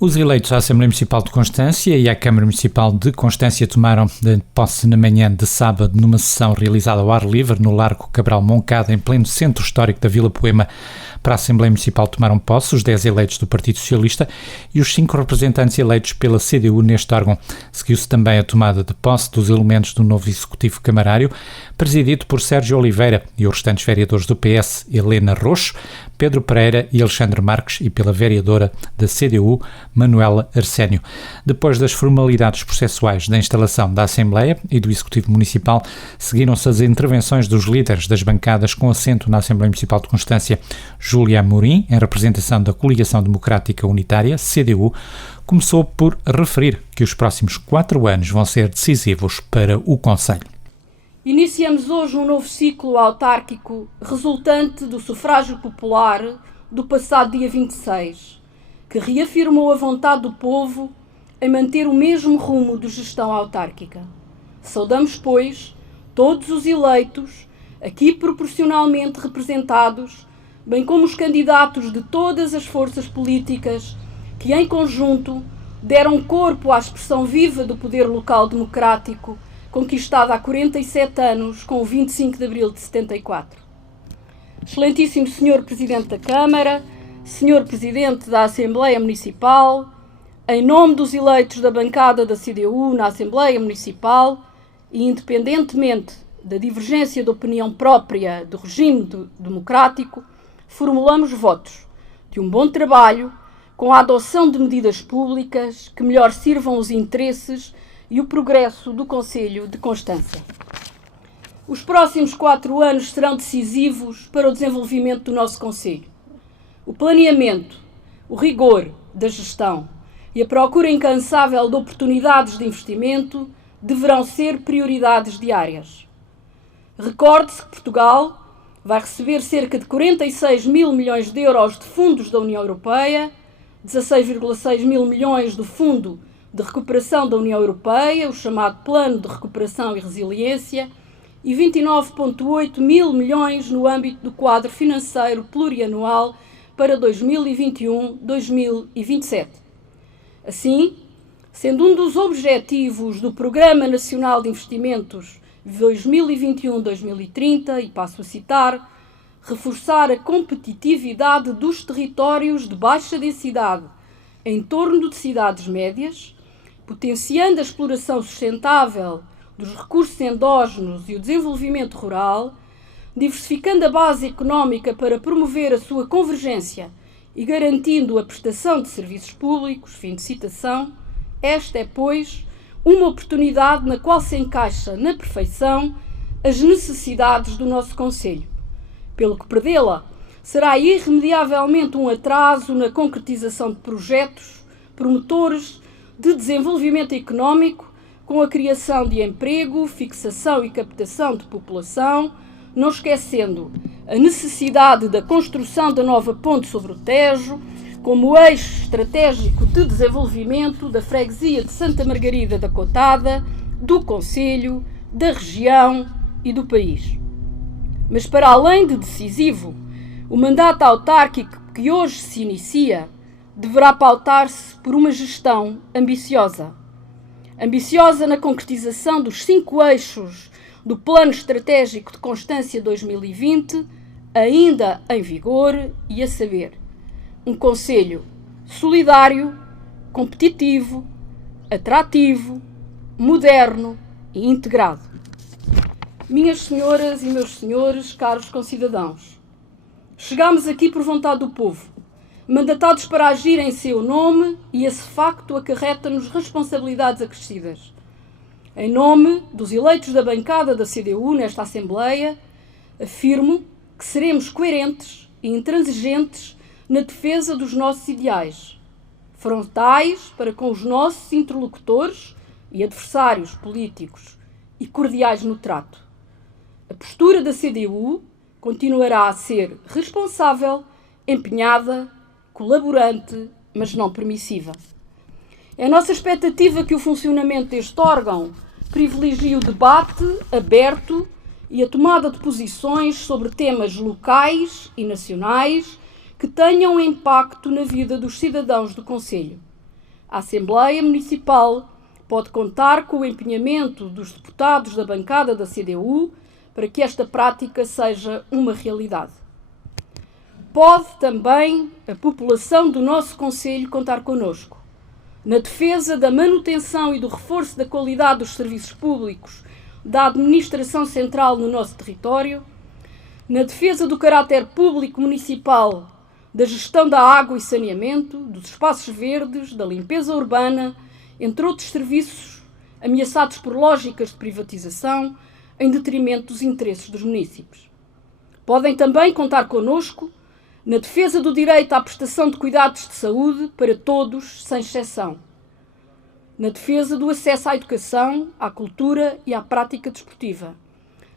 Os eleitos à Assembleia Municipal de Constância e à Câmara Municipal de Constância tomaram posse na manhã de sábado numa sessão realizada ao ar livre no Largo Cabral Moncada, em pleno centro histórico da Vila Poema. Para a Assembleia Municipal tomaram posse os 10 eleitos do Partido Socialista e os 5 representantes eleitos pela CDU neste órgão. Seguiu-se também a tomada de posse dos elementos do novo Executivo Camarário, presidido por Sérgio Oliveira e os restantes vereadores do PS, Helena Roxo, Pedro Pereira e Alexandre Marques, e pela vereadora da CDU, Manuela Arsénio. Depois das formalidades processuais da instalação da Assembleia e do Executivo Municipal, seguiram-se as intervenções dos líderes das bancadas com assento na Assembleia Municipal de Constância. Júlia Amorim, em representação da Coligação Democrática Unitária, CDU, começou por referir que os próximos 4 anos vão ser decisivos para o Conselho. Iniciamos hoje um novo ciclo autárquico resultante do sufrágio popular do passado dia 26, que reafirmou a vontade do povo em manter o mesmo rumo de gestão autárquica. Saudamos, pois, todos os eleitos, aqui proporcionalmente representados, bem como os candidatos de todas as forças políticas que, em conjunto, deram corpo à expressão viva do poder local democrático conquistada há 47 anos com o 25 de abril de 74. Excelentíssimo Sr. Presidente da Câmara, Sr. Presidente da Assembleia Municipal, em nome dos eleitos da bancada da CDU na Assembleia Municipal e independentemente da divergência de opinião própria do regime democrático, formulamos votos de um bom trabalho com a adoção de medidas públicas que melhor sirvam os interesses e o progresso do Concelho de Constância. Os próximos 4 anos serão decisivos para o desenvolvimento do nosso Concelho. O planeamento, o rigor da gestão e a procura incansável de oportunidades de investimento deverão ser prioridades diárias. Recorde-se que Portugal vai receber cerca de 46 mil milhões de euros de fundos da União Europeia, 16,6 mil milhões do Fundo de Recuperação da União Europeia, o chamado Plano de Recuperação e Resiliência, e 29,8 mil milhões no âmbito do quadro financeiro plurianual para 2021-2027. Assim, sendo um dos objetivos do Programa Nacional de Investimentos 2021-2030, e passo a citar, reforçar a competitividade dos territórios de baixa densidade em torno de cidades médias, potenciando a exploração sustentável dos recursos endógenos e o desenvolvimento rural, diversificando a base económica para promover a sua convergência e garantindo a prestação de serviços públicos, fim de citação. Esta é, pois, uma oportunidade na qual se encaixa na perfeição as necessidades do nosso Concelho. Pelo que perdê-la será irremediavelmente um atraso na concretização de projetos promotores de desenvolvimento económico, com a criação de emprego, fixação e captação de população, não esquecendo a necessidade da construção da nova ponte sobre o Tejo, como eixo estratégico de desenvolvimento da freguesia de Santa Margarida da Cotada, do Concelho, da região e do país. Mas para além de decisivo, o mandato autárquico que hoje se inicia deverá pautar-se por uma gestão ambiciosa. Ambiciosa na concretização dos 5 eixos do Plano Estratégico de Constância 2020, ainda em vigor, e a saber, um concelho solidário, competitivo, atrativo, moderno e integrado. Minhas senhoras e meus senhores, caros concidadãos, chegámos aqui por vontade do povo, mandatados para agir em seu nome, e esse facto acarreta-nos responsabilidades acrescidas. Em nome dos eleitos da bancada da CDU nesta Assembleia, afirmo que seremos coerentes e intransigentes na defesa dos nossos ideais, frontais para com os nossos interlocutores e adversários políticos e cordiais no trato. A postura da CDU continuará a ser responsável, empenhada, colaborante, mas não permissiva. É a nossa expectativa que o funcionamento deste órgão privilegie o debate aberto e a tomada de posições sobre temas locais e nacionais que tenham impacto na vida dos cidadãos do Concelho, A Assembleia Municipal pode contar com o empenhamento dos deputados da bancada da CDU para que esta prática seja uma realidade. Pode também a população do nosso concelho contar connosco na defesa da manutenção e do reforço da qualidade dos serviços públicos da administração central no nosso território, na defesa do caráter público municipal da gestão da água e saneamento, dos espaços verdes, da limpeza urbana, entre outros serviços ameaçados por lógicas de privatização em detrimento dos interesses dos munícipes. Podem também contar connosco na defesa do direito à prestação de cuidados de saúde para todos, sem exceção, na defesa do acesso à educação, à cultura e à prática desportiva,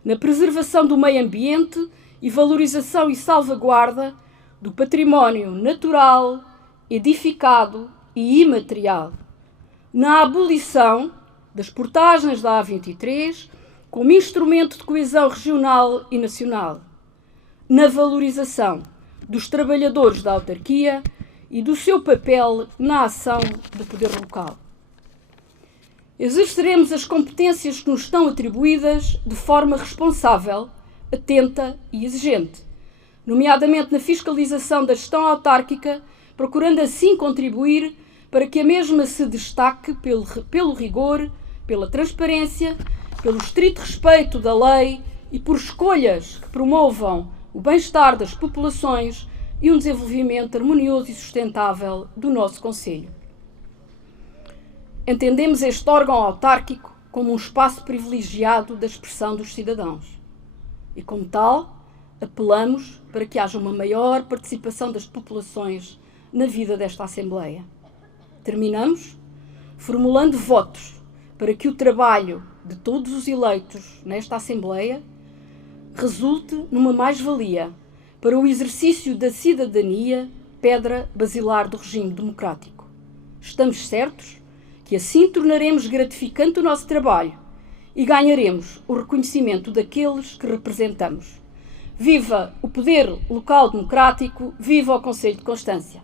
na preservação do meio ambiente e valorização e salvaguarda do património natural, edificado e imaterial, na abolição das portagens da A23 como instrumento de coesão regional e nacional, na valorização dos trabalhadores da autarquia e do seu papel na ação do poder local. Exerceremos as competências que nos estão atribuídas de forma responsável, atenta e exigente, nomeadamente na fiscalização da gestão autárquica, procurando assim contribuir para que a mesma se destaque pelo rigor, pela transparência, pelo estrito respeito da lei e por escolhas que promovam o bem-estar das populações e um desenvolvimento harmonioso e sustentável do nosso concelho. Entendemos este órgão autárquico como um espaço privilegiado da expressão dos cidadãos e, como tal, apelamos para que haja uma maior participação das populações na vida desta Assembleia. Terminamos formulando votos para que o trabalho de todos os eleitos nesta Assembleia resulte numa mais-valia para o exercício da cidadania, pedra basilar do regime democrático. Estamos certos que assim tornaremos gratificante o nosso trabalho e ganharemos o reconhecimento daqueles que representamos. Viva o poder local democrático, viva o Concelho de Constância.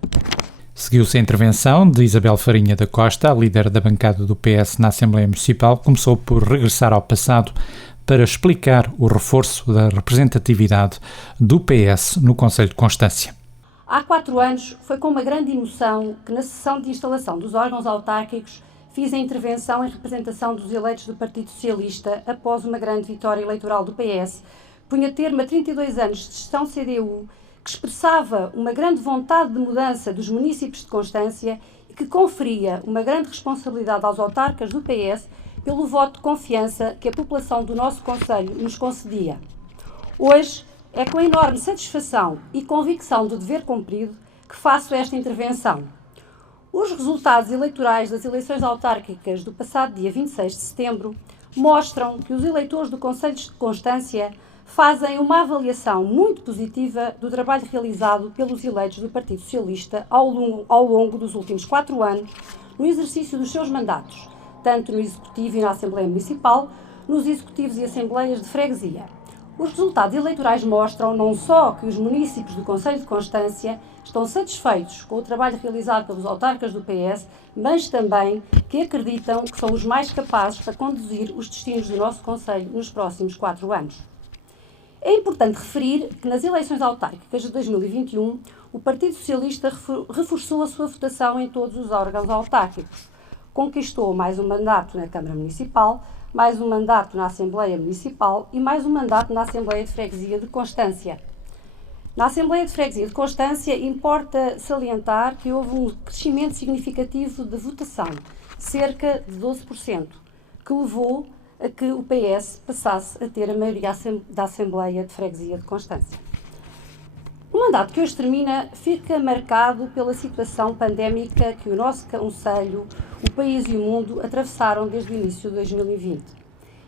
Seguiu-se a intervenção de Isabel Farinha da Costa, a líder da bancada do PS na Assembleia Municipal, começou por regressar ao passado para explicar o reforço da representatividade do PS no Concelho de Constância. Há 4 anos foi com uma grande emoção que na sessão de instalação dos órgãos autárquicos fiz a intervenção em representação dos eleitos do Partido Socialista após uma grande vitória eleitoral do PS, punha termo a 32 anos de gestão CDU, que expressava uma grande vontade de mudança dos municípios de Constância e que conferia uma grande responsabilidade aos autarcas do PS pelo voto de confiança que a população do nosso concelho nos concedia. Hoje, é com enorme satisfação e convicção do dever cumprido que faço esta intervenção. Os resultados eleitorais das eleições autárquicas do passado dia 26 de setembro mostram que os eleitores do Concelho de Constância fazem uma avaliação muito positiva do trabalho realizado pelos eleitos do Partido Socialista ao longo dos últimos 4 anos no exercício dos seus mandatos, tanto no Executivo e na Assembleia Municipal, nos Executivos e Assembleias de Freguesia. Os resultados eleitorais mostram não só que os municípios do Concelho de Constância estão satisfeitos com o trabalho realizado pelos autarcas do PS, mas também que acreditam que são os mais capazes para conduzir os destinos do nosso concelho nos próximos 4 anos. É importante referir que nas eleições autárquicas de 2021, o Partido Socialista reforçou a sua votação em todos os órgãos autárquicos. Conquistou mais um mandato na Câmara Municipal, mais um mandato na Assembleia Municipal e mais um mandato na Assembleia de Freguesia de Constância. Na Assembleia de Freguesia de Constância, importa salientar que houve um crescimento significativo de votação, cerca de 12%, que levou a que o PS passasse a ter a maioria da Assembleia de Freguesia de Constância. O mandato que hoje termina fica marcado pela situação pandémica que o nosso concelho, o país e o mundo atravessaram desde o início de 2020.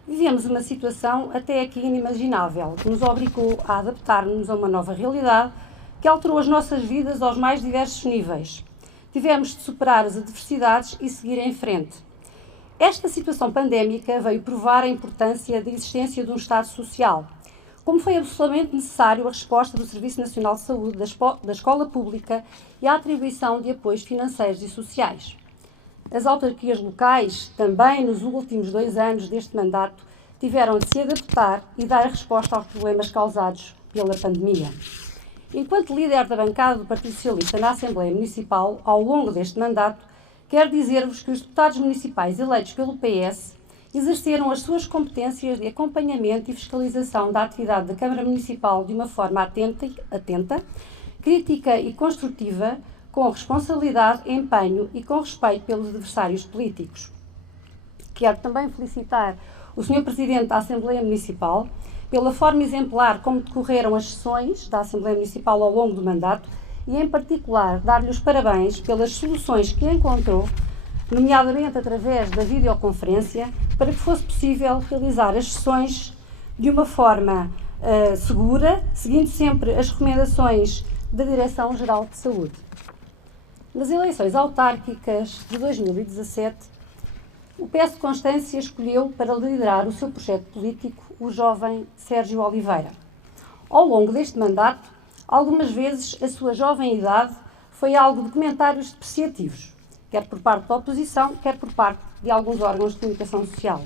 Vivemos uma situação até aqui inimaginável, que nos obrigou a adaptar-nos a uma nova realidade que alterou as nossas vidas aos mais diversos níveis. Tivemos de superar as adversidades e seguir em frente. Esta situação pandémica veio provar a importância da existência de um Estado social, como foi absolutamente necessário a resposta do Serviço Nacional de Saúde, da Escola Pública e a atribuição de apoios financeiros e sociais. as autarquias locais, também nos últimos 2 anos deste mandato, tiveram de se adaptar e dar resposta aos problemas causados pela pandemia. Enquanto líder da bancada do Partido Socialista na Assembleia Municipal, ao longo deste mandato, quero dizer-vos que os deputados municipais eleitos pelo PS exerceram as suas competências de acompanhamento e fiscalização da atividade da Câmara Municipal de uma forma atenta, crítica e construtiva, com responsabilidade, empenho e com respeito pelos adversários políticos. Quero também felicitar o Sr. Presidente da Assembleia Municipal pela forma exemplar como decorreram as sessões da Assembleia Municipal ao longo do mandato e, em particular, dar-lhe os parabéns pelas soluções que encontrou, nomeadamente através da videoconferência, para que fosse possível realizar as sessões de uma forma segura, seguindo sempre as recomendações da Direção-Geral de Saúde. Nas eleições autárquicas de 2017, o PS de Constância escolheu para liderar o seu projeto político o jovem Sérgio Oliveira. Ao longo deste mandato, algumas vezes a sua jovem idade foi alvo de comentários depreciativos, quer por parte da oposição, quer por parte de alguns órgãos de comunicação social.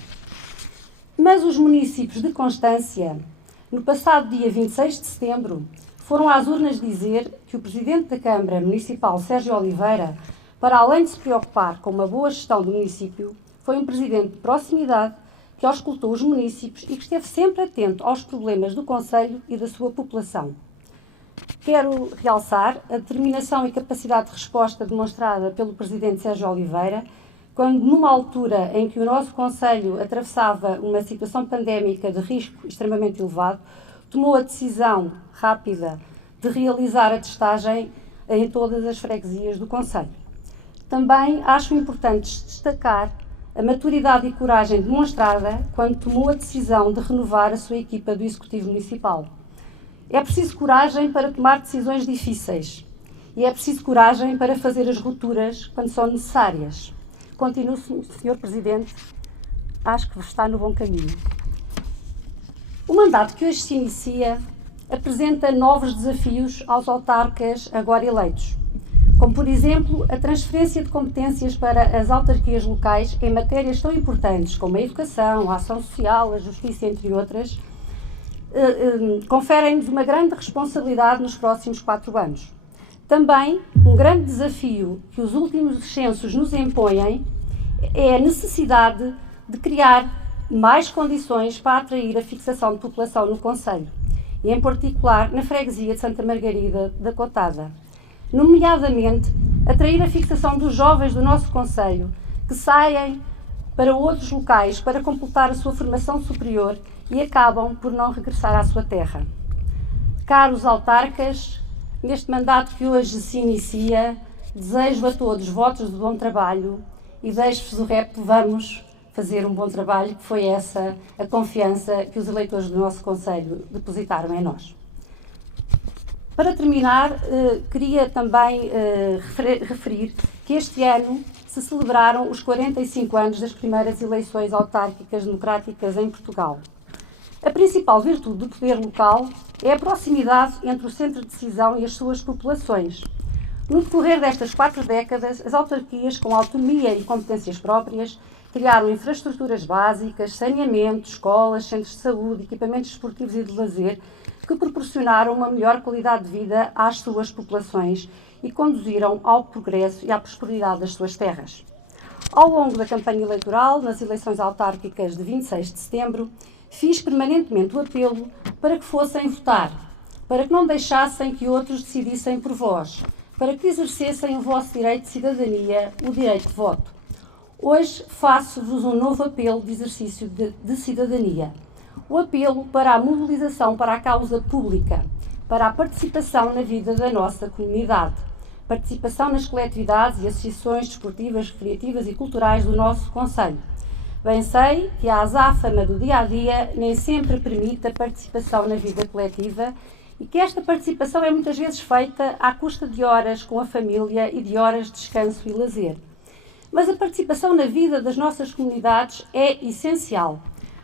Mas os municípios de Constância, no passado dia 26 de setembro, foram às urnas dizer que o Presidente da Câmara Municipal, Sérgio Oliveira, para além de se preocupar com uma boa gestão do município, foi um Presidente de proximidade que auscultou os municípios e que esteve sempre atento aos problemas do concelho e da sua população. Quero realçar a determinação e capacidade de resposta demonstrada pelo Presidente Sérgio Oliveira, quando, numa altura em que o nosso concelho atravessava uma situação pandémica de risco extremamente elevado, tomou a decisão rápida de realizar a testagem em todas as freguesias do concelho. Também acho importante destacar a maturidade e coragem demonstrada quando tomou a decisão de renovar a sua equipa do Executivo Municipal. É preciso coragem para tomar decisões difíceis e é preciso coragem para fazer as rupturas quando são necessárias. Continuo, Sr. Presidente, acho que está no bom caminho. O mandato que hoje se inicia apresenta novos desafios aos autarcas agora eleitos, como, por exemplo, a transferência de competências para as autarquias locais em matérias tão importantes como a educação, a ação social, a justiça, entre outras, conferem-nos uma grande responsabilidade nos próximos 4 anos. Também, um grande desafio que os últimos censos nos impõem é a necessidade de criar mais condições para atrair a fixação de população no concelho, e em particular na freguesia de Santa Margarida da Cotada. Nomeadamente, atrair a fixação dos jovens do nosso concelho que saem para outros locais para completar a sua formação superior e acabam por não regressar à sua terra. Caros autarcas, neste mandato que hoje se inicia, desejo a todos votos de bom trabalho e deixo-vos o repto, vamos fazer um bom trabalho, que foi essa a confiança que os eleitores do nosso concelho depositaram em nós. Para terminar, queria também referir que este ano se celebraram os 45 anos das primeiras eleições autárquicas democráticas em Portugal. A principal virtude do poder local é a proximidade entre o centro de decisão e as suas populações. No decorrer destas 4 décadas, as autarquias, com autonomia e competências próprias, criaram infraestruturas básicas, saneamento, escolas, centros de saúde, equipamentos esportivos e de lazer, que proporcionaram uma melhor qualidade de vida às suas populações e conduziram ao progresso e à prosperidade das suas terras. Ao longo da campanha eleitoral, nas eleições autárquicas de 26 de setembro, fiz permanentemente o apelo para que fossem votar, para que não deixassem que outros decidissem por vós, para que exercessem o vosso direito de cidadania, o direito de voto. Hoje faço-vos um novo apelo de exercício de cidadania. O apelo para a mobilização para a causa pública, para a participação na vida da nossa comunidade, participação nas coletividades e associações desportivas, recreativas e culturais do nosso concelho. Bem sei que a azáfama do dia-a-dia nem sempre permite a participação na vida coletiva e que esta participação é muitas vezes feita à custa de horas com a família e de horas de descanso e lazer. Mas a participação na vida das nossas comunidades é essencial,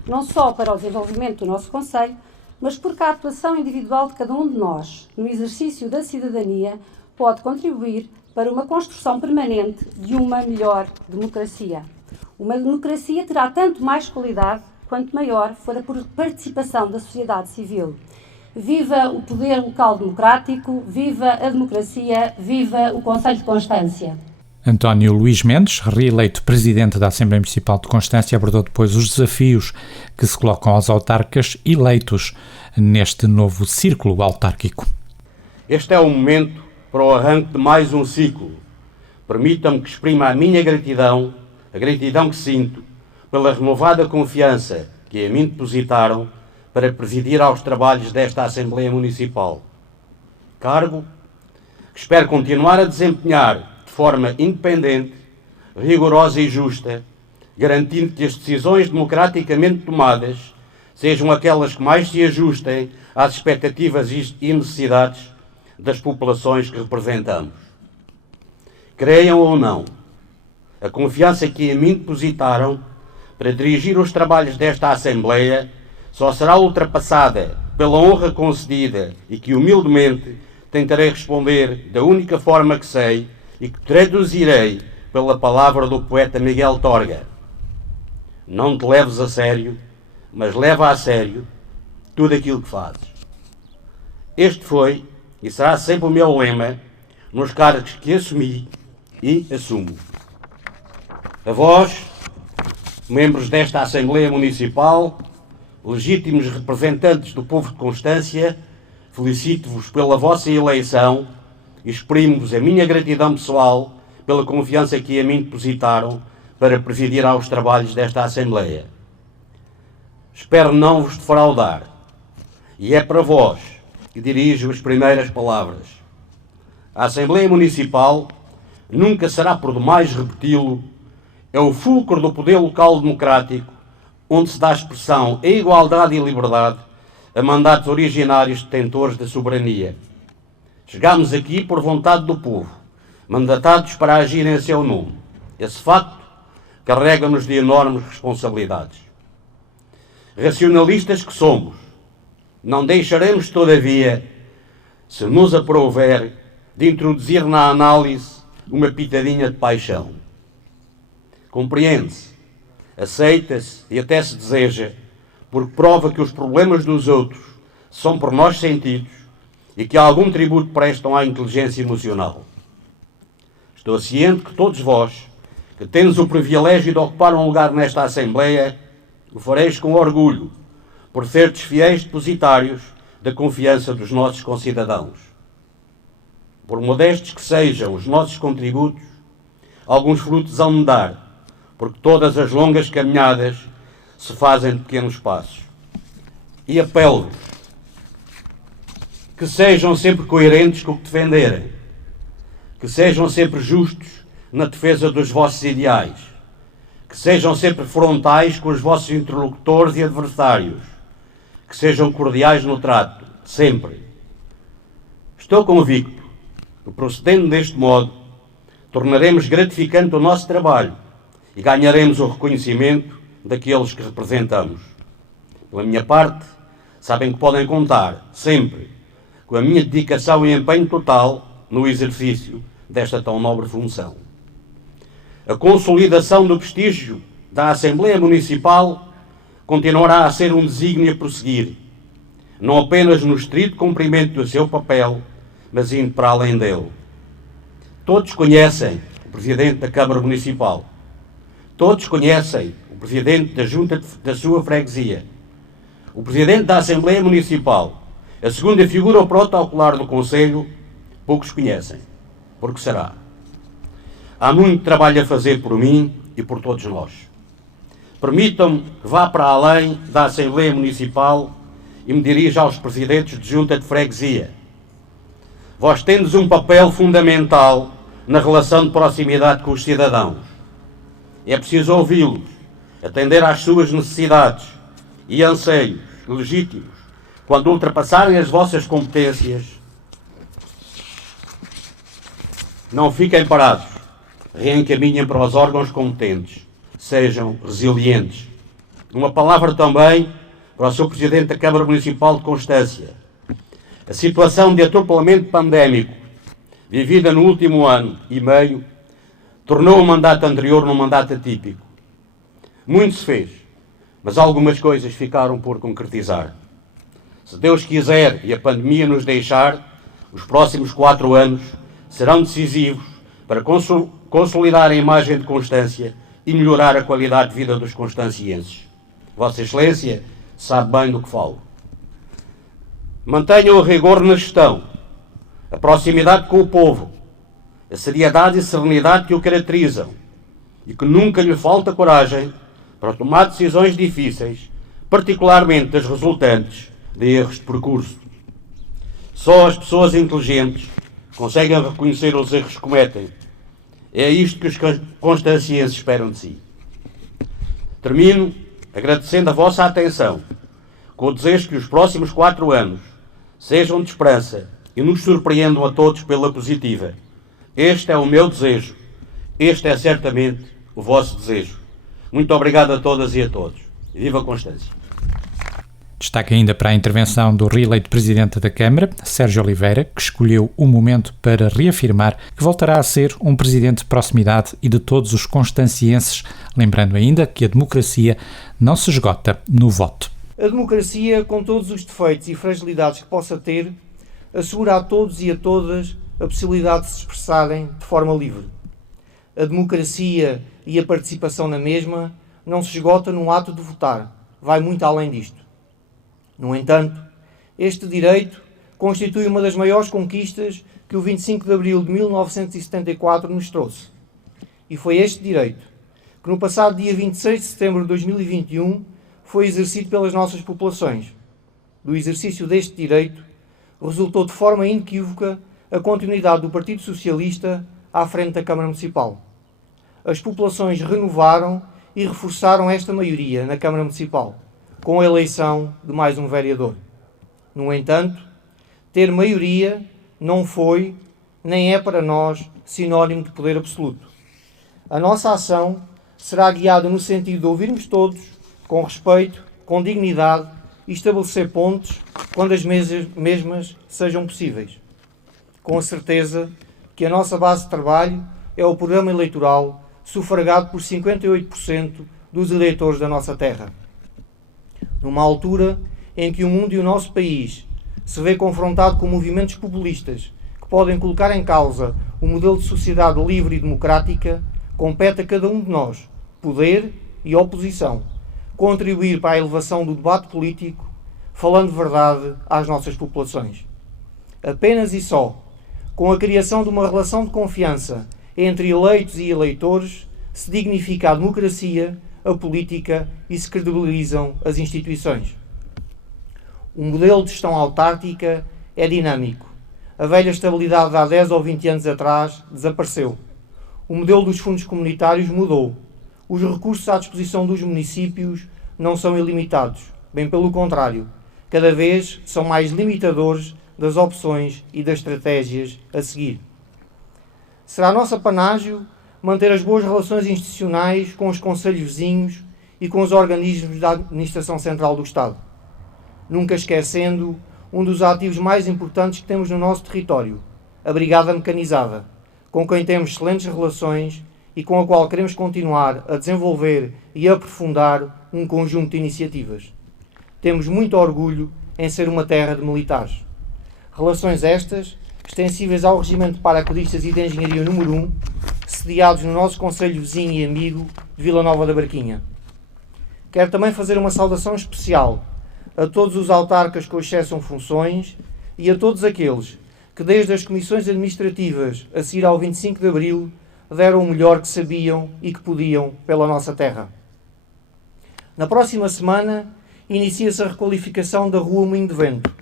não só para o desenvolvimento do nosso concelho, mas porque a atuação individual de cada um de nós, no exercício da cidadania, pode contribuir para uma construção permanente de uma melhor democracia. Uma democracia terá tanto mais qualidade quanto maior for a participação da sociedade civil. Viva o poder local democrático, viva a democracia, viva o Conselho de Constância. António Luís Mendes, reeleito Presidente da Assembleia Municipal de Constância, abordou depois os desafios que se colocam aos autarcas eleitos neste novo círculo autárquico. Este é o momento para o arranque de mais um ciclo. Permitam-me que exprima a minha gratidão, a gratidão que sinto, pela renovada confiança que a mim depositaram para presidir aos trabalhos desta Assembleia Municipal. Cargo que espero continuar a desempenhar de forma independente, rigorosa e justa, garantindo que as decisões democraticamente tomadas sejam aquelas que mais se ajustem às expectativas e necessidades das populações que representamos. Creiam ou não, a confiança que a mim depositaram para dirigir os trabalhos desta Assembleia só será ultrapassada pela honra concedida e que humildemente tentarei responder da única forma que sei e que traduzirei pela palavra do poeta Miguel Torga. Não te leves a sério, mas leva a sério tudo aquilo que fazes. Este foi e será sempre o meu lema nos cargos que assumi e assumo. A vós, membros desta Assembleia Municipal, legítimos representantes do povo de Constância, felicito-vos pela vossa eleição e exprimo-vos a minha gratidão pessoal pela confiança que a mim depositaram para presidir aos trabalhos desta Assembleia. Espero não vos defraudar, e é para vós que dirijo as primeiras palavras. A Assembleia Municipal, nunca será por demais repeti-lo, é o fulcro do poder local democrático, onde se dá expressão à igualdade e liberdade a mandatos originários detentores da soberania. Chegámos aqui por vontade do povo, mandatados para agir em seu nome. Esse facto carrega-nos de enormes responsabilidades. Racionalistas que somos, não deixaremos, todavia, se nos aprouver, de introduzir na análise uma pitadinha de paixão. Compreende-se, aceita-se e até se deseja, porque prova que os problemas dos outros são por nós sentidos e que algum tributo prestam à inteligência emocional. Estou ciente que todos vós, que tendes o privilégio de ocupar um lugar nesta Assembleia, o fareis com orgulho, por serdes fiéis depositários da confiança dos nossos concidadãos. Por modestos que sejam os nossos contributos, alguns frutos hão de dar, porque todas as longas caminhadas se fazem de pequenos passos. E apelo-vos que sejam sempre coerentes com o que defenderem, que sejam sempre justos na defesa dos vossos ideais, que sejam sempre frontais com os vossos interlocutores e adversários, que sejam cordiais no trato, sempre. Estou convicto que, procedendo deste modo, tornaremos gratificante o nosso trabalho e ganharemos o reconhecimento daqueles que representamos. Pela minha parte, sabem que podem contar, sempre, com a minha dedicação e empenho total no exercício desta tão nobre função. A consolidação do prestígio da Assembleia Municipal continuará a ser um desígnio a prosseguir, não apenas no estrito cumprimento do seu papel, mas indo para além dele. Todos conhecem o Presidente da Câmara Municipal. Todos conhecem o Presidente da Junta da sua freguesia. O Presidente da Assembleia Municipal, a segunda figura protocolar do Conselho, poucos conhecem. Porque será? Há muito trabalho a fazer por mim e por todos nós. Permitam-me que vá para além da Assembleia Municipal e me dirija aos Presidentes de Junta de Freguesia. Vós tendes um papel fundamental na relação de proximidade com os cidadãos. É preciso ouvi-los, atender às suas necessidades e anseios legítimos. Quando ultrapassarem as vossas competências, não fiquem parados, reencaminhem para os órgãos competentes, sejam resilientes. Uma palavra também para o Sr. Presidente da Câmara Municipal de Constância. A situação de atropelamento pandémico vivida no último ano e meio, tornou o mandato anterior num mandato atípico. Muito se fez, mas algumas coisas ficaram por concretizar. Se Deus quiser e a pandemia nos deixar, os próximos 4 anos serão decisivos para consolidar a imagem de Constância e melhorar a qualidade de vida dos constancienses. Vossa Excelência sabe bem do que falo. Mantenham o rigor na gestão, a proximidade com o povo, a seriedade e serenidade que o caracterizam e que nunca lhe falta coragem para tomar decisões difíceis, particularmente das resultantes de erros de percurso. Só as pessoas inteligentes conseguem reconhecer os erros que cometem. É isto que os constancienses esperam de si. Termino agradecendo a vossa atenção, com o desejo que os próximos 4 anos sejam de esperança e nos surpreendam a todos pela positiva. Este é o meu desejo. Este é certamente o vosso desejo. Muito obrigado a todas e a todos. Viva Constância! Destaque ainda para a intervenção do reeleito Presidente da Câmara, Sérgio Oliveira, que escolheu o momento para reafirmar que voltará a ser um Presidente de proximidade e de todos os constancienses, lembrando ainda que a democracia não se esgota no voto. A democracia, com todos os defeitos e fragilidades que possa ter, assegura a todos e a todas a possibilidade de se expressarem de forma livre. A democracia e a participação na mesma não se esgota no ato de votar, vai muito além disto. No entanto, este direito constitui uma das maiores conquistas que o 25 de abril de 1974 nos trouxe. E foi este direito que no passado dia 26 de setembro de 2021 foi exercido pelas nossas populações. Do exercício deste direito resultou de forma inequívoca a continuidade do Partido Socialista à frente da Câmara Municipal. As populações renovaram e reforçaram esta maioria na Câmara Municipal, com a eleição de mais um vereador. No entanto, ter maioria não foi, nem é para nós, sinónimo de poder absoluto. A nossa ação será guiada no sentido de ouvirmos todos, com respeito, com dignidade e estabelecer pontes quando as mesmas sejam possíveis. Com a certeza que a nossa base de trabalho é o programa eleitoral sufragado por 58% dos eleitores da nossa terra. Numa altura em que o mundo e o nosso país se vê confrontado com movimentos populistas que podem colocar em causa o modelo de sociedade livre e democrática, compete a cada um de nós, poder e oposição, contribuir para a elevação do debate político, falando verdade às nossas populações. Apenas e só com a criação de uma relação de confiança entre eleitos e eleitores se dignifica a democracia, a política e se credibilizam as instituições. O modelo de gestão autárquica é dinâmico. A velha estabilidade de há 10 ou 20 anos atrás desapareceu. O modelo dos fundos comunitários mudou. Os recursos à disposição dos municípios não são ilimitados. Bem pelo contrário, cada vez são mais limitadores das opções e das estratégias a seguir. Será nosso apanágio manter as boas relações institucionais com os concelhos vizinhos e com os organismos da Administração Central do Estado, nunca esquecendo um dos ativos mais importantes que temos no nosso território, a Brigada Mecanizada, com quem temos excelentes relações e com a qual queremos continuar a desenvolver e aprofundar um conjunto de iniciativas. Temos muito orgulho em ser uma terra de militares. Relações estas, extensíveis ao Regimento de Paraquedistas e de Engenharia número 1, sediados no nosso concelho vizinho e amigo de Vila Nova da Barquinha. Quero também fazer uma saudação especial a todos os autarcas que hoje cessam funções e a todos aqueles que, desde as comissões administrativas a seguir ao 25 de Abril, deram o melhor que sabiam e que podiam pela nossa terra. Na próxima semana, inicia-se a requalificação da Rua Moinho de Vento,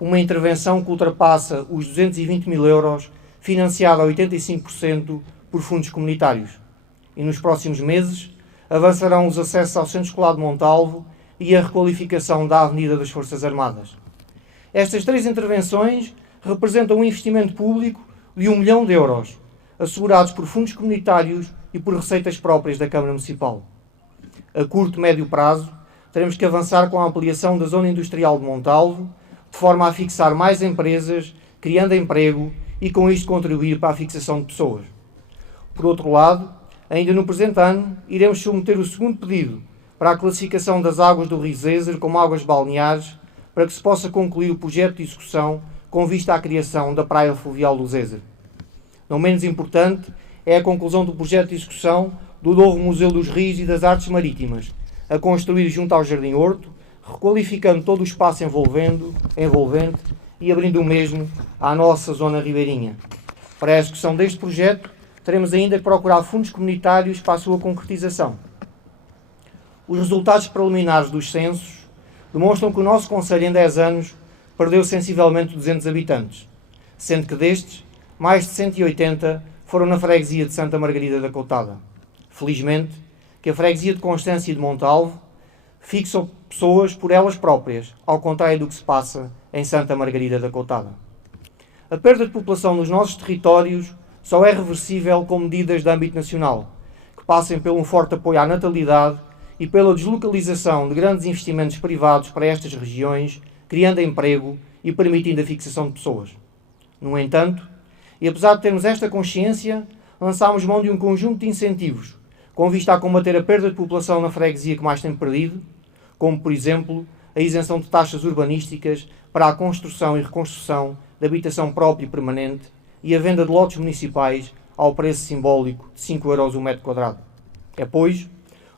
uma intervenção que ultrapassa os 220 mil euros, financiada a 85% por fundos comunitários. E nos próximos meses avançarão os acessos ao Centro Escolar de Montalvo e a requalificação da Avenida das Forças Armadas. Estas 3 intervenções representam um investimento público de 1 milhão de euros, assegurados por fundos comunitários e por receitas próprias da Câmara Municipal. A curto e médio prazo, teremos que avançar com a ampliação da zona industrial de Montalvo, de forma a fixar mais empresas, criando emprego e com isto contribuir para a fixação de pessoas. Por outro lado, ainda no presente ano, iremos submeter o segundo pedido para a classificação das águas do Rio Zezer como águas balneares, para que se possa concluir o projeto de execução com vista à criação da Praia Fluvial do Zezer. Não menos importante é a conclusão do projeto de execução do novo Museu dos Rios e das Artes Marítimas, a construir junto ao Jardim Horto, requalificando todo o espaço envolvente e abrindo o mesmo à nossa zona ribeirinha. Para a execução deste projeto, teremos ainda que procurar fundos comunitários para a sua concretização. Os resultados preliminares dos censos demonstram que o nosso concelho em 10 anos perdeu sensivelmente 200 habitantes, sendo que destes, mais de 180 foram na freguesia de Santa Margarida da Coutada. Felizmente, que a freguesia de Constância e de Montalvo fixa pessoas por elas próprias, ao contrário do que se passa em Santa Margarida da Coutada. A perda de população nos nossos territórios só é reversível com medidas de âmbito nacional, que passem por um forte apoio à natalidade e pela deslocalização de grandes investimentos privados para estas regiões, criando emprego e permitindo a fixação de pessoas. No entanto, e apesar de termos esta consciência, lançámos mão de um conjunto de incentivos, com vista a combater a perda de população na freguesia que mais tem perdido, como, por exemplo, a isenção de taxas urbanísticas para a construção e reconstrução de habitação própria e permanente e a venda de lotes municipais ao preço simbólico de 5 € o metro quadrado. É, pois,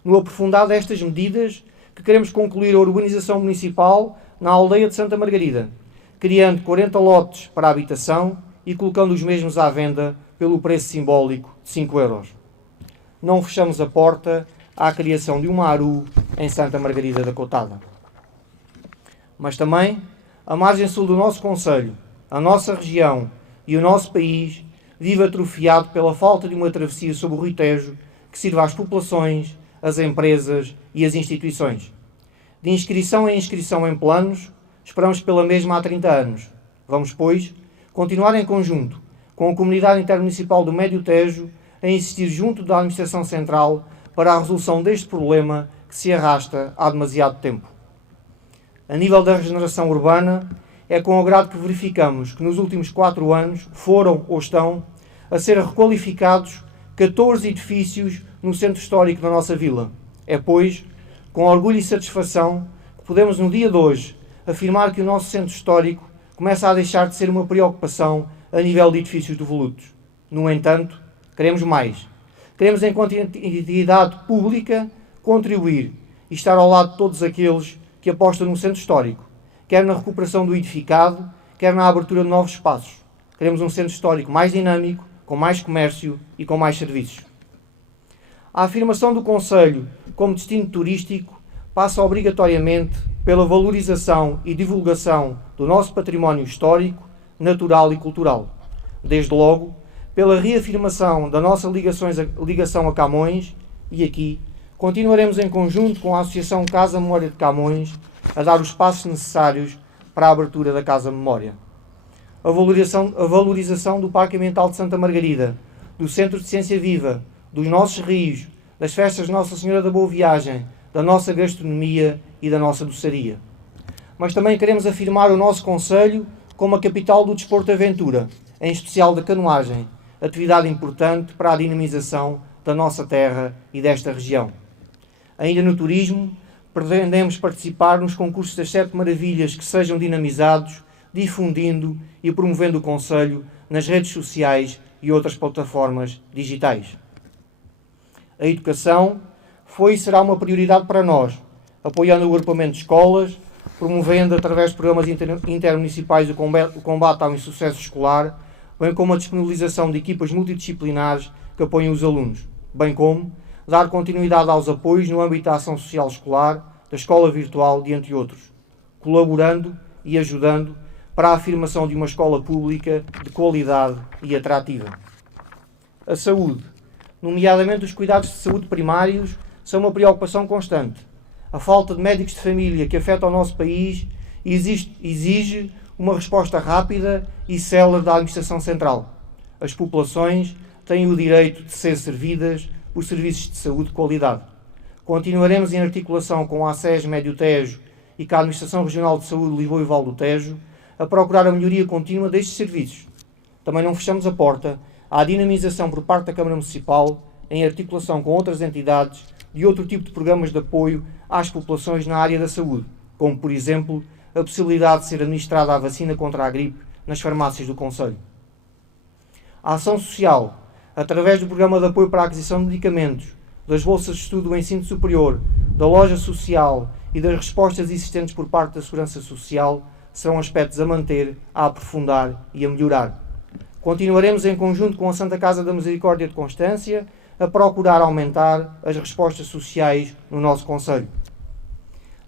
no aprofundar destas medidas que queremos concluir a urbanização municipal na aldeia de Santa Margarida, criando 40 lotes para a habitação e colocando os mesmos à venda pelo preço simbólico de 5 €. Não fechamos a porta à criação de uma ARU em Santa Margarida da Coutada. Mas também, a margem sul do nosso concelho, a nossa região e o nosso país vive atrofiado pela falta de uma travessia sobre o Rio Tejo que sirva às populações, às empresas e às instituições. De inscrição em inscrição em planos, esperamos pela mesma há 30 anos. Vamos, pois, continuar em conjunto com a Comunidade Intermunicipal do Médio Tejo a insistir junto da Administração Central para a resolução deste problema que se arrasta há demasiado tempo. A nível da regeneração urbana, é com agrado que verificamos que nos últimos 4 anos foram ou estão a ser requalificados 14 edifícios no centro histórico da nossa vila. É, pois, com orgulho e satisfação que podemos, no dia de hoje, afirmar que o nosso centro histórico começa a deixar de ser uma preocupação a nível de edifícios devolutos. No entanto, queremos mais. Queremos, enquanto entidade pública, contribuir e estar ao lado de todos aqueles que apostam no centro histórico, quer na recuperação do edificado, quer na abertura de novos espaços. Queremos um centro histórico mais dinâmico, com mais comércio e com mais serviços. A afirmação do concelho como destino turístico passa obrigatoriamente pela valorização e divulgação do nosso património histórico, natural e cultural. Desde logo, pela reafirmação da nossa ligação a Camões, e aqui continuaremos em conjunto com a Associação Casa Memória de Camões a dar os passos necessários para a abertura da Casa Memória. A valorização do Parque Ambiental de Santa Margarida, do Centro de Ciência Viva, dos nossos rios, das festas de Nossa Senhora da Boa Viagem, da nossa gastronomia e da nossa doçaria. Mas também queremos afirmar o nosso concelho como a capital do desporto de aventura, em especial da canoagem, atividade importante para a dinamização da nossa terra e desta região. Ainda no turismo, pretendemos participar nos concursos das 7 maravilhas que sejam dinamizados, difundindo e promovendo o concelho nas redes sociais e outras plataformas digitais. A educação foi e será uma prioridade para nós, apoiando o agrupamento de escolas, promovendo através de programas intermunicipais o combate ao insucesso escolar, bem como a disponibilização de equipas multidisciplinares que apoiam os alunos, bem como dar continuidade aos apoios no âmbito da ação social escolar, da escola virtual, dentre outros, colaborando e ajudando para a afirmação de uma escola pública de qualidade e atrativa. A saúde, nomeadamente os cuidados de saúde primários, são uma preocupação constante. A falta de médicos de família que afeta o nosso país exige uma resposta rápida e célere da Administração Central. As populações têm o direito de ser servidas por serviços de saúde de qualidade. Continuaremos em articulação com a ACES Médio Tejo e com a Administração Regional de Saúde de Lisboa e Val do Tejo a procurar a melhoria contínua destes serviços, Também não fechamos a porta à dinamização por parte da Câmara Municipal, em articulação com outras entidades, de outro tipo de programas de apoio às populações na área da saúde, como, por exemplo, a possibilidade de ser administrada a vacina contra a gripe nas farmácias do concelho. A ação social, através do programa de apoio para a aquisição de medicamentos, das bolsas de estudo do ensino superior, da loja social e das respostas existentes por parte da Segurança Social, serão aspectos a manter, a aprofundar e a melhorar. Continuaremos em conjunto com a Santa Casa da Misericórdia de Constância a procurar aumentar as respostas sociais no nosso concelho.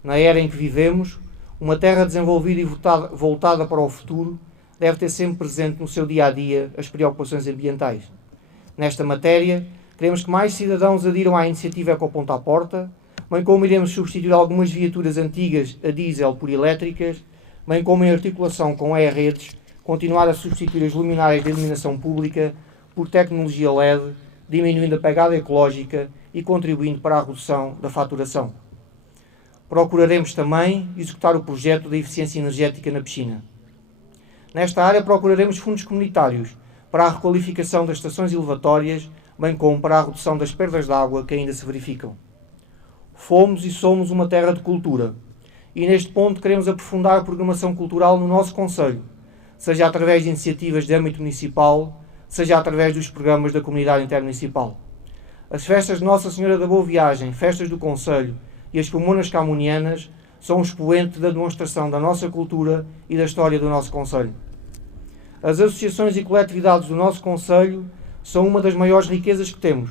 Na era em que vivemos, uma terra desenvolvida e voltada para o futuro deve ter sempre presente no seu dia-a-dia as preocupações ambientais. Nesta matéria, queremos que mais cidadãos adiram à iniciativa Ecoponto à Porta, bem como iremos substituir algumas viaturas antigas a diesel por elétricas, bem como em articulação com a E-Redes, continuar a substituir as luminárias de iluminação pública por tecnologia LED, diminuindo a pegada ecológica e contribuindo para a redução da faturação. Procuraremos também executar o projeto da eficiência energética na piscina. Nesta área procuraremos fundos comunitários para a requalificação das estações elevatórias, bem como para a redução das perdas de água que ainda se verificam. Fomos e somos uma terra de cultura, e neste ponto queremos aprofundar a programação cultural no nosso concelho, seja através de iniciativas de âmbito municipal, seja através dos programas da comunidade intermunicipal. As festas de Nossa Senhora da Boa Viagem, festas do concelho e as comunas camonianas são um expoente da demonstração da nossa cultura e da história do nosso concelho. As associações e coletividades do nosso concelho são uma das maiores riquezas que temos,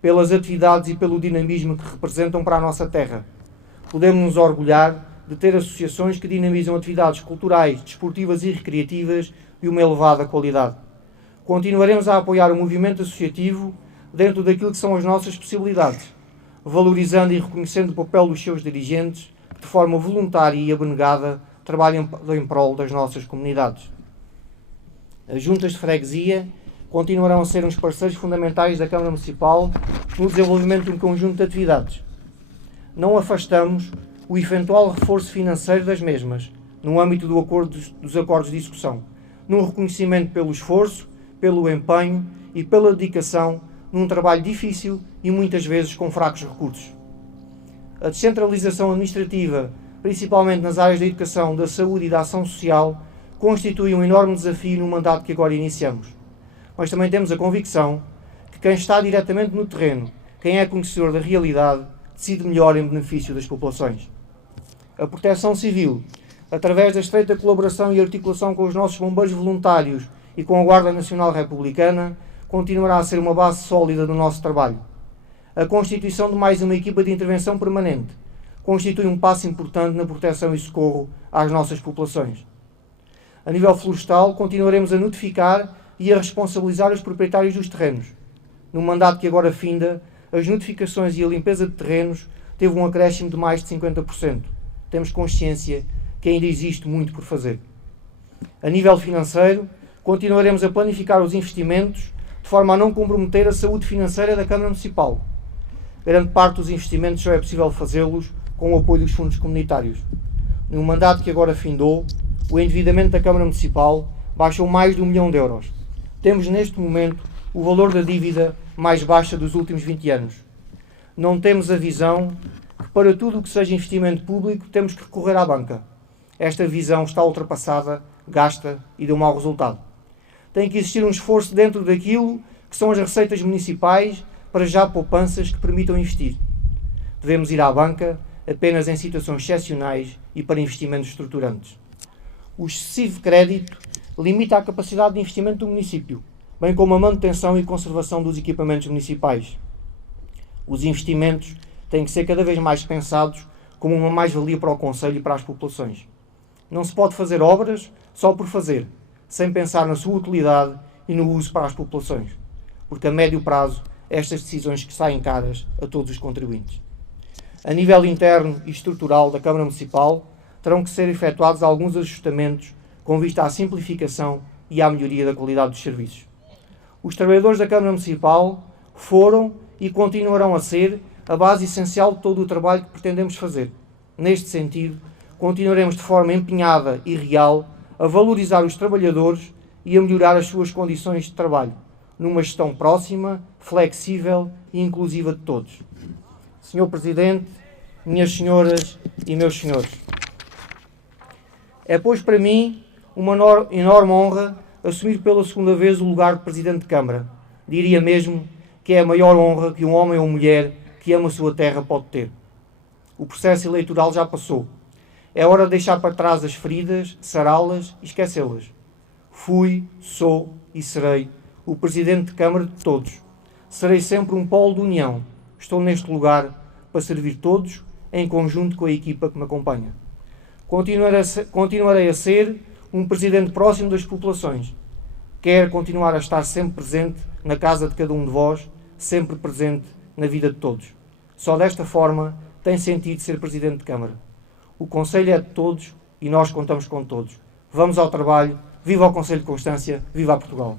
pelas atividades e pelo dinamismo que representam para a nossa terra. Podemos nos orgulhar de ter associações que dinamizam atividades culturais, desportivas e recreativas de uma elevada qualidade. Continuaremos a apoiar o movimento associativo dentro daquilo que são as nossas possibilidades, valorizando e reconhecendo o papel dos seus dirigentes, que de forma voluntária e abnegada trabalham em prol das nossas comunidades. As juntas de freguesia continuarão a ser uns parceiros fundamentais da Câmara Municipal no desenvolvimento de um conjunto de atividades. Não afastamos o eventual reforço financeiro das mesmas, no âmbito dos acordos de execução, num reconhecimento pelo esforço, pelo empenho e pela dedicação num trabalho difícil e muitas vezes com fracos recursos. A descentralização administrativa, principalmente nas áreas da educação, da saúde e da ação social, constitui um enorme desafio no mandato que agora iniciamos. Mas também temos a convicção que quem está diretamente no terreno, quem é conhecedor da realidade, decide melhor em benefício das populações. A Proteção Civil, através da estreita colaboração e articulação com os nossos bombeiros voluntários e com a Guarda Nacional Republicana, continuará a ser uma base sólida do nosso trabalho. A constituição de mais uma equipa de intervenção permanente constitui um passo importante na proteção e socorro às nossas populações. A nível florestal, continuaremos a notificar e a responsabilizar os proprietários dos terrenos. No mandato que agora finda, as notificações e a limpeza de terrenos teve um acréscimo de mais de 50%. Temos consciência que ainda existe muito por fazer. A nível financeiro, continuaremos a planificar os investimentos de forma a não comprometer a saúde financeira da Câmara Municipal. Grande parte dos investimentos só é possível fazê-los com o apoio dos fundos comunitários. No mandato que agora findou, o endividamento da Câmara Municipal baixou mais de 1 milhão de euros. Temos neste momento o valor da dívida mais baixa dos últimos 20 anos. Não temos a visão que para tudo o que seja investimento público temos que recorrer à banca. Esta visão está ultrapassada, gasta e deu mau resultado. Tem que existir um esforço dentro daquilo que são as receitas municipais para já poupanças que permitam investir. Devemos ir à banca apenas em situações excepcionais e para investimentos estruturantes. O excessivo crédito limita a capacidade de investimento do município, bem como a manutenção e conservação dos equipamentos municipais. Os investimentos têm que ser cada vez mais pensados como uma mais-valia para o concelho e para as populações. Não se pode fazer obras só por fazer, sem pensar na sua utilidade e no uso para as populações, porque a médio prazo estas decisões que saem caras a todos os contribuintes. A nível interno e estrutural da Câmara Municipal, terão que ser efetuados alguns ajustamentos com vista à simplificação e à melhoria da qualidade dos serviços. Os trabalhadores da Câmara Municipal foram e continuarão a ser a base essencial de todo o trabalho que pretendemos fazer. Neste sentido, continuaremos de forma empenhada e real a valorizar os trabalhadores e a melhorar as suas condições de trabalho, numa gestão próxima, flexível e inclusiva de todos. Senhor Presidente, minhas senhoras e meus senhores, é, pois, para mim, uma enorme honra assumir pela segunda vez o lugar de Presidente de Câmara. Diria mesmo que é a maior honra que um homem ou mulher que ama a sua terra pode ter. O processo eleitoral já passou. É hora de deixar para trás as feridas, sará-las e esquecê-las. Fui, sou e serei o Presidente de Câmara de todos. Serei sempre um polo de união. Estou neste lugar para servir todos, em conjunto com a equipa que me acompanha. Continuarei a ser um Presidente próximo das populações. Quero continuar a estar sempre presente na casa de cada um de vós, sempre presente na vida de todos. Só desta forma tem sentido ser Presidente de Câmara. O Conselho é de todos e nós contamos com todos. Vamos ao trabalho. Viva o Conselho de Constância, viva a Portugal!